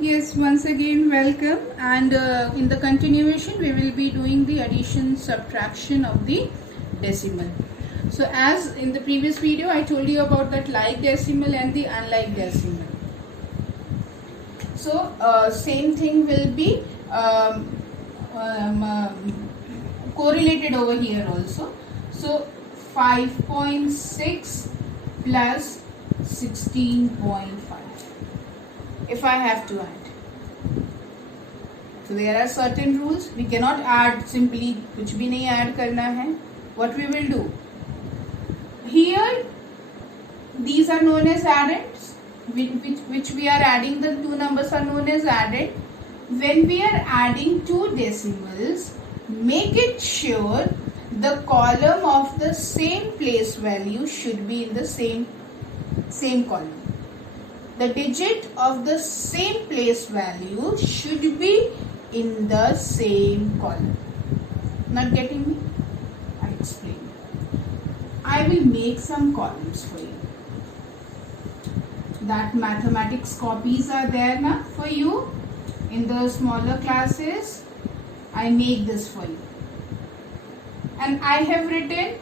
Yes, once again welcome, and in the continuation we will be doing the addition subtraction of the decimal. So as in the previous video I told you about that like decimal and the unlike decimal. So same thing will be correlated over here also. So 5.6 plus 16.5 if I have to add. So there are certain rules. We cannot add simply, कुछ भी नहीं add करना है. What we will do? Here, these are known as addends, which we are adding. The two numbers are known as addend. When we are adding two decimals, make it sure the column of the same place value should be in the same column. The digit of the same place value should be in the same column. Not getting me? I explain. I will make some columns for you. That mathematics copies are there now for you in the smaller classes. I make this for you. And I have written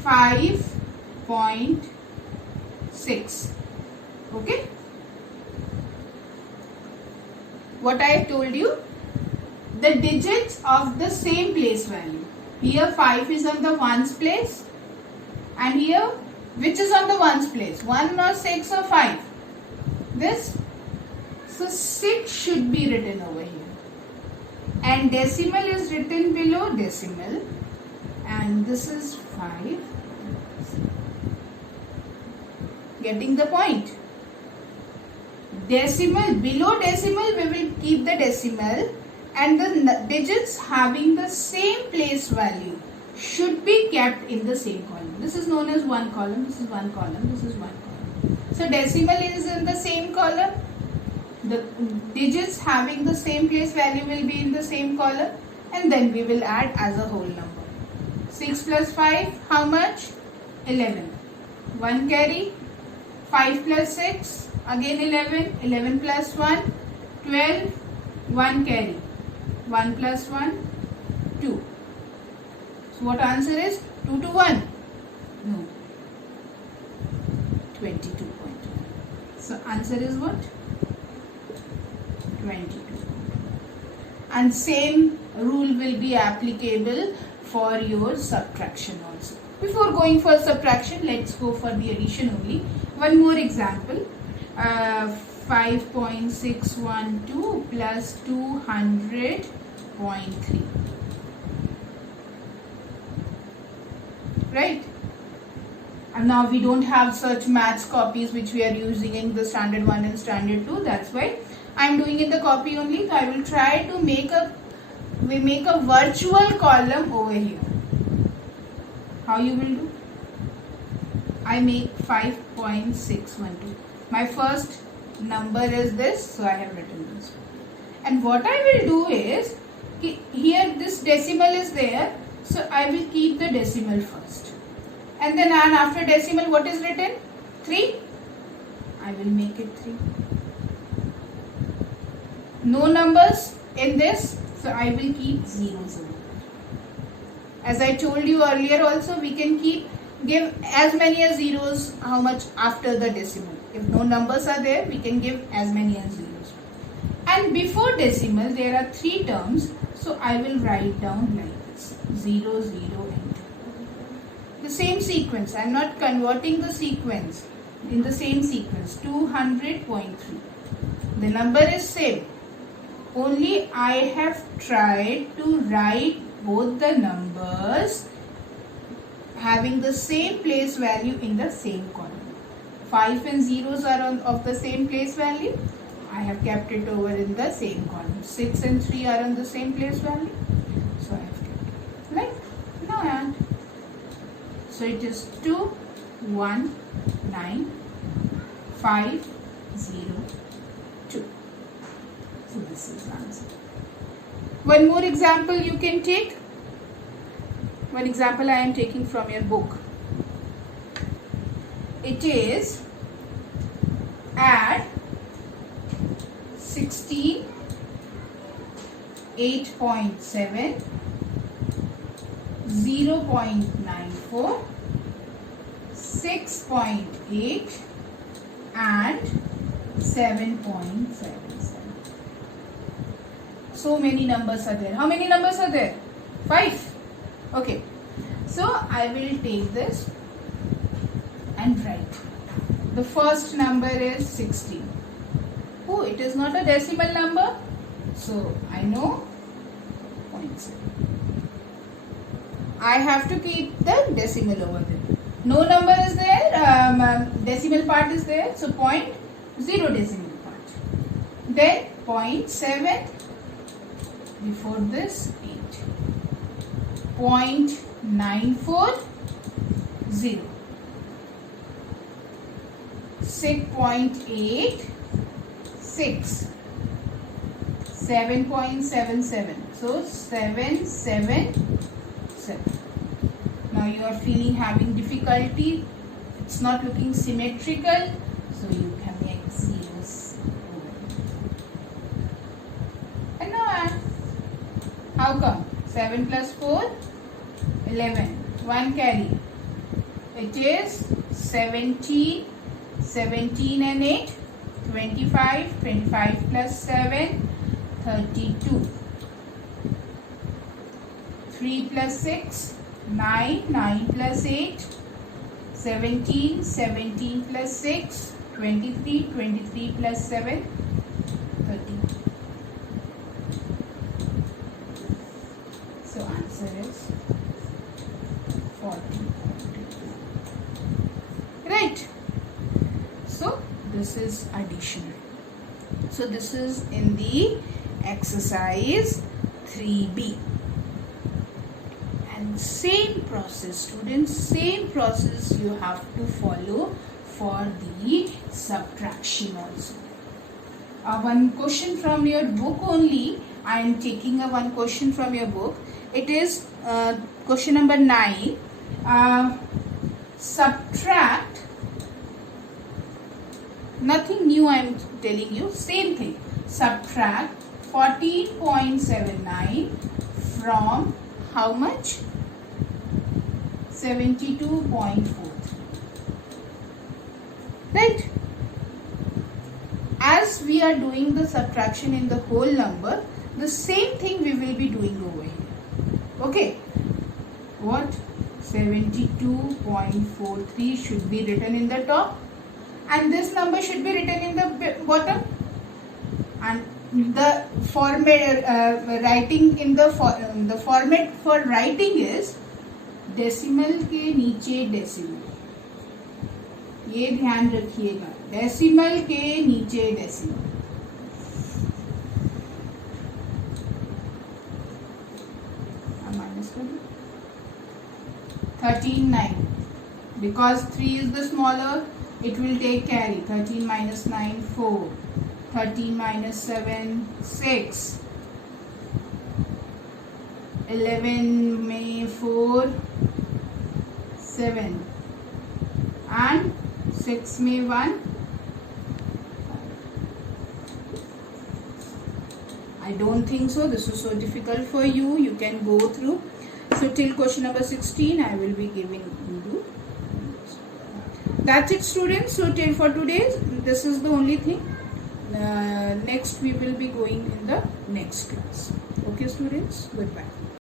5.6. Okay? What I told you, the digits of the same place value. Here 5 is on the ones place, and here which is on the ones place, 1 or 6 or 5? This. So 6 should be written over here, and decimal is written below decimal, and this is 5. Getting the point? Decimal, below decimal we will keep the decimal, and the digits having the same place value should be kept in the same column. This is known as one column, this is one column, this is one column. So decimal is in the same column, the digits having the same place value will be in the same column, and then we will add as a whole number. 6 plus 5, how much? 11. 1 carry. 5 plus 6, again 11. 11 plus 1, 12. 1 carry. 1 plus 1, 2. So what answer is? 2 to 1? No. 22.2. So answer is what? 22. And same rule will be applicable for your subtraction also. Before going for subtraction, let's go for the addition only. One more example. 5.612 plus 200.3. Right? And now we don't have such maths copies which we are using in the standard 1 and standard 2. That's why I am doing in the copy only. I will try to make a virtual column over here. How you will do? I make 5.612. My first number is this, so I have written this. And what I will do is, here this decimal is there, so I will keep the decimal first. And then after decimal, what is written? 3. I will make it 3. No numbers in this, so I will keep zeros over there. As I told you earlier also, we can give as many as zeros, how much after the decimal. If no numbers are there, we can give as many as zeros. And before decimal, there are 3 terms, so I will write down like this, 0, 0 and 2. The same sequence, I am not converting the sequence, in the same sequence, 200.3. The number is same, only I have tried to write both the numbers having the same place value in the same column. 5 and zeros are of the same place value. I have kept it over in the same column. 6 and 3 are on the same place value. So I have kept it. Right? Now add. So it is 2, 1, 9, 5, 0, 2. So this is the answer. One more example you can take. One example I am taking from your book. It is add 16, 8.7, 0.94, 6.8 and 7.77. So many numbers are there. How many numbers are there? 5. Okay. So I will take this and write. The first number is 16. Oh, it is not a decimal number. So I know 0.7. I have to keep the decimal over there. No number is there, decimal part is there. So 0.0 decimal part. Then 0.7. Before this 8. 0.940. 6.8. 6. 7.77. So 777. Now you are feeling having difficulty. It's not looking symmetrical. So you can make zeros over it. And now add. How come? 7 plus 4? 11. 1 carry. It is 17. 17 and 8. 25. 25 plus 7. 32. 3 plus 6. 9. 9 plus 8. 17. 17 plus 6. 23. 23 plus 7. 30. So answer is 40. Right. So this is addition. So this is in the exercise 3B. And same process, students, same process you have to follow for the subtraction also. One question from your book only. I am taking one question from your book. It is question number 9. Subtract. Nothing new I am telling you. Same thing. Subtract 14.79 from how much? 72.43. Right? As we are doing the subtraction in the whole number, the same thing we will be doing over here. Okay. What? 72.43 should be written in the top. And this number should be written in the bottom. And the format writing in the format for writing is decimal के नीचे decimal. ये ध्यान रखिएगा. Decimal के नीचे decimal. Minus 13.9. Because 3 is the smaller, it will take carry. 13 minus 9, 4. 13 minus 7, 6. 11 में 4, 7. And 6 में 1. I don't think so. This is so difficult for you. You can go through. So till question number 16, I will be giving you. That's it, students. So till for today, this is the only thing. Next we will be going in the next class. Okay, students. Goodbye.